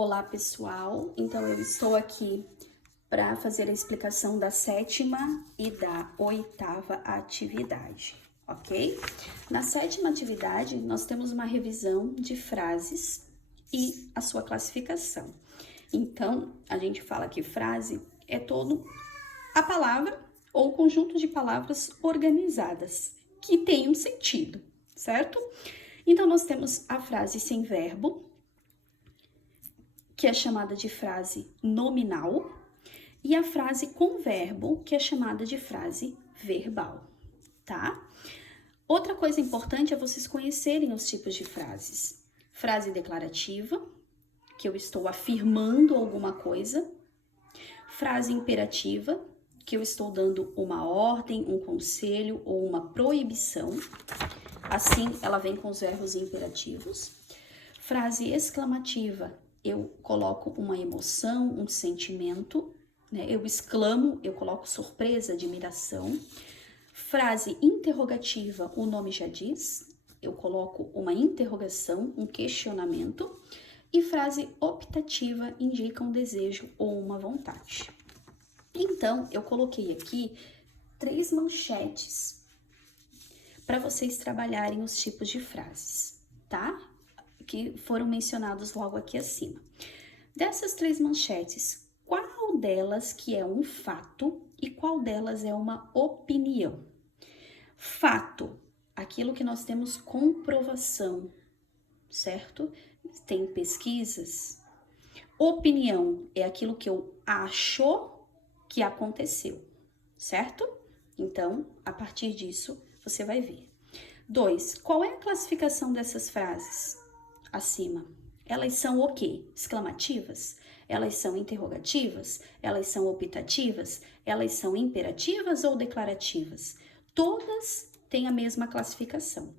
Olá, pessoal! Então, eu estou aqui para fazer a explicação da 7ª e da 8ª atividade, ok? Na 7ª atividade, nós temos uma revisão de frases e a sua classificação. Então, a gente fala que frase é todo a palavra ou conjunto de palavras organizadas que tem um sentido, certo? Então, nós temos a frase sem verbo, que é chamada de frase nominal, e a frase com verbo, que é chamada de frase verbal, tá? Outra coisa importante é vocês conhecerem os tipos de frases. Frase declarativa, que eu estou afirmando alguma coisa. Frase imperativa, que eu estou dando uma ordem, um conselho ou uma proibição. Assim, ela vem com os verbos imperativos. Frase exclamativa, eu coloco uma emoção, um sentimento, né? Eu exclamo, eu coloco surpresa, admiração. Frase interrogativa, o nome já diz, eu coloco uma interrogação, um questionamento. E frase optativa indica um desejo ou uma vontade. Então, eu coloquei aqui 3 manchetes para vocês trabalharem os tipos de frases, tá? Que foram mencionados logo aqui acima. Dessas 3 manchetes, qual delas que é um fato e qual delas é uma opinião? Fato, aquilo que nós temos comprovação, certo? Tem pesquisas. Opinião é aquilo que eu acho que aconteceu, certo? Então, a partir disso, você vai ver. 2, qual é a classificação dessas frases acima? Elas são o quê? Exclamativas? Elas são interrogativas? Elas são optativas? Elas são imperativas ou declarativas? Todas têm a mesma classificação.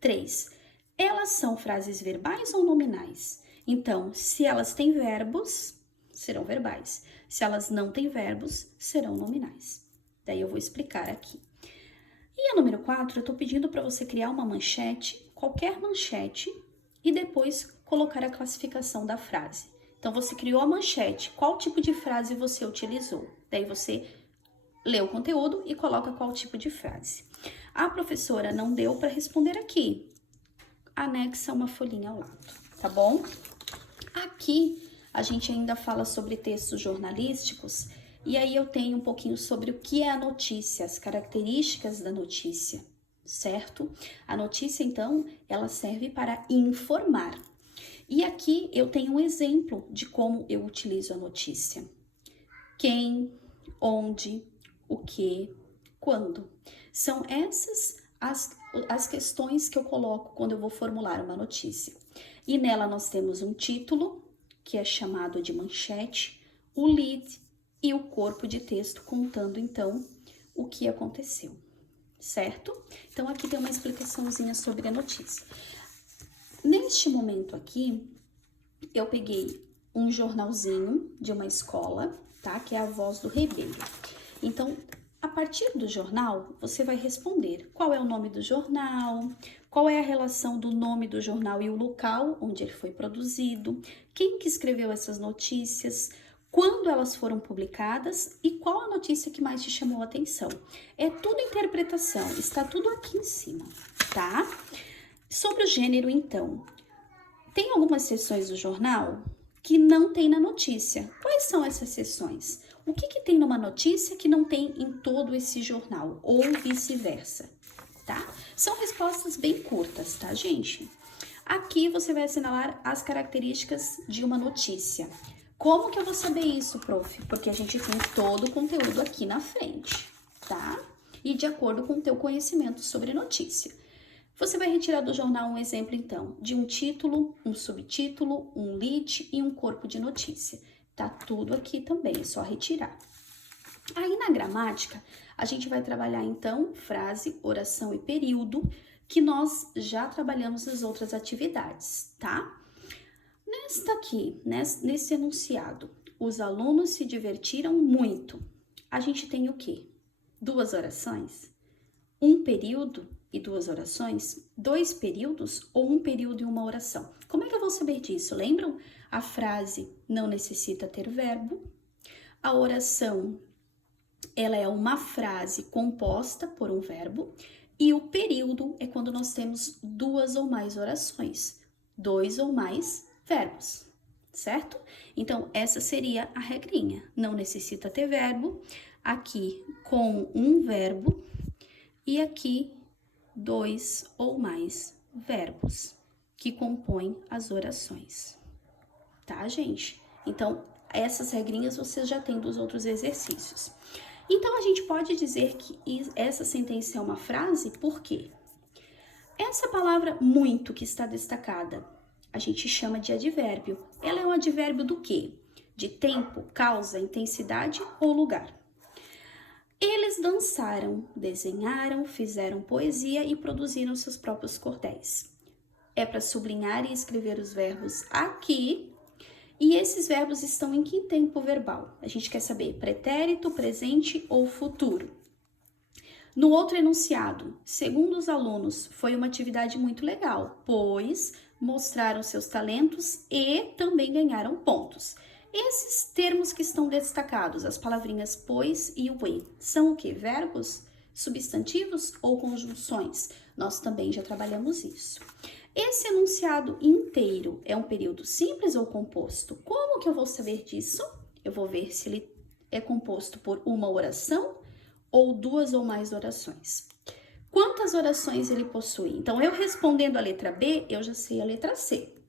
3, elas são frases verbais ou nominais? Então, se elas têm verbos, serão verbais. Se elas não têm verbos, serão nominais. Daí eu vou explicar aqui. E a número 4, eu tô pedindo para você criar uma manchete, qualquer manchete, e depois colocar a classificação da frase. Então, você criou a manchete, qual tipo de frase você utilizou? Daí você lê o conteúdo e coloca qual tipo de frase. A professora não deu para responder aqui. Anexa uma folhinha ao lado, tá bom? Aqui, a gente ainda fala sobre textos jornalísticos, e aí eu tenho um pouquinho sobre o que é a notícia, as características da notícia, certo? A notícia, então, ela serve para informar. E aqui eu tenho um exemplo de como eu utilizo a notícia. Quem, onde, o que, quando. São essas as questões que eu coloco quando eu vou formular uma notícia. E nela nós temos um título, que é chamado de manchete, o lead e o corpo de texto contando, então, o que aconteceu, certo? Então, aqui tem uma explicaçãozinha sobre a notícia. Neste momento aqui, eu peguei um jornalzinho de uma escola, tá? Que é a Voz do Ribeiro. Então, a partir do jornal, você vai responder qual é o nome do jornal, qual é a relação do nome do jornal e o local onde ele foi produzido, quem que escreveu essas notícias, quando elas foram publicadas e qual a notícia que mais te chamou a atenção. É tudo interpretação, está tudo aqui em cima, tá? Sobre o gênero, então, tem algumas seções do jornal que não tem na notícia. Quais são essas seções? O que tem numa notícia que não tem em todo esse jornal? Ou vice-versa, tá? São respostas bem curtas, tá, gente? Aqui você vai assinalar as características de uma notícia. Como que eu vou saber isso, prof? Porque a gente tem todo o conteúdo aqui na frente, tá? E de acordo com o teu conhecimento sobre notícia. Você vai retirar do jornal um exemplo, então, de um título, um subtítulo, um lead e um corpo de notícia. Tá tudo aqui também, é só retirar. Aí, na gramática, a gente vai trabalhar, então, frase, oração e período, que nós já trabalhamos nas outras atividades, tá? Nesta aqui, nesse enunciado, os alunos se divertiram muito. A gente tem o quê? 2 orações? Um período e 2 orações, 2 períodos ou um período e uma oração? Como é que eu vou saber disso? Lembram? A frase não necessita ter verbo. A oração, ela é uma frase composta por um verbo. E o período é quando nós temos duas ou mais orações, dois ou mais verbos, certo? Então, essa seria a regrinha. Não necessita ter verbo, aqui com um verbo e aqui dois ou mais verbos que compõem as orações, tá, gente? Então, essas regrinhas vocês já têm dos outros exercícios. Então, a gente pode dizer que essa sentença é uma frase, por quê? Essa palavra muito que está destacada, a gente chama de advérbio. Ela é um advérbio do quê? De tempo, causa, intensidade ou lugar. Eles dançaram, desenharam, fizeram poesia e produziram seus próprios cordéis. É para sublinhar e escrever os verbos aqui. E esses verbos estão em que tempo verbal? A gente quer saber pretérito, presente ou futuro. No outro enunciado, segundo os alunos, foi uma atividade muito legal, pois mostraram seus talentos e também ganharam pontos. Esses termos que estão destacados, as palavrinhas pois e o e, são o que? Verbos, substantivos ou conjunções? Nós também já trabalhamos isso. Esse enunciado inteiro é um período simples ou composto? Como que eu vou saber disso? Eu vou ver se ele é composto por uma oração ou duas ou mais orações. Quantas orações ele possui? Então, eu respondendo a letra B, eu já sei a letra C.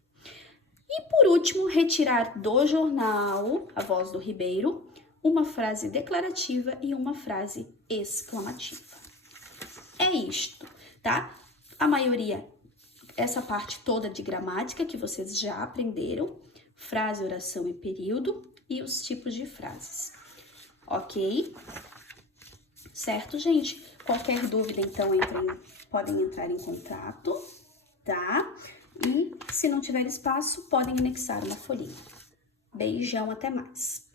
E por último, retirar do jornal A Voz do Ribeiro uma frase declarativa e uma frase exclamativa. É isto, tá? A maioria, essa parte toda de gramática que vocês já aprenderam, frase, oração e período e os tipos de frases, ok? Certo, gente? Qualquer dúvida, então, podem entrar em contato, tá? E se não tiver espaço, podem anexar uma folhinha. Beijão, até mais!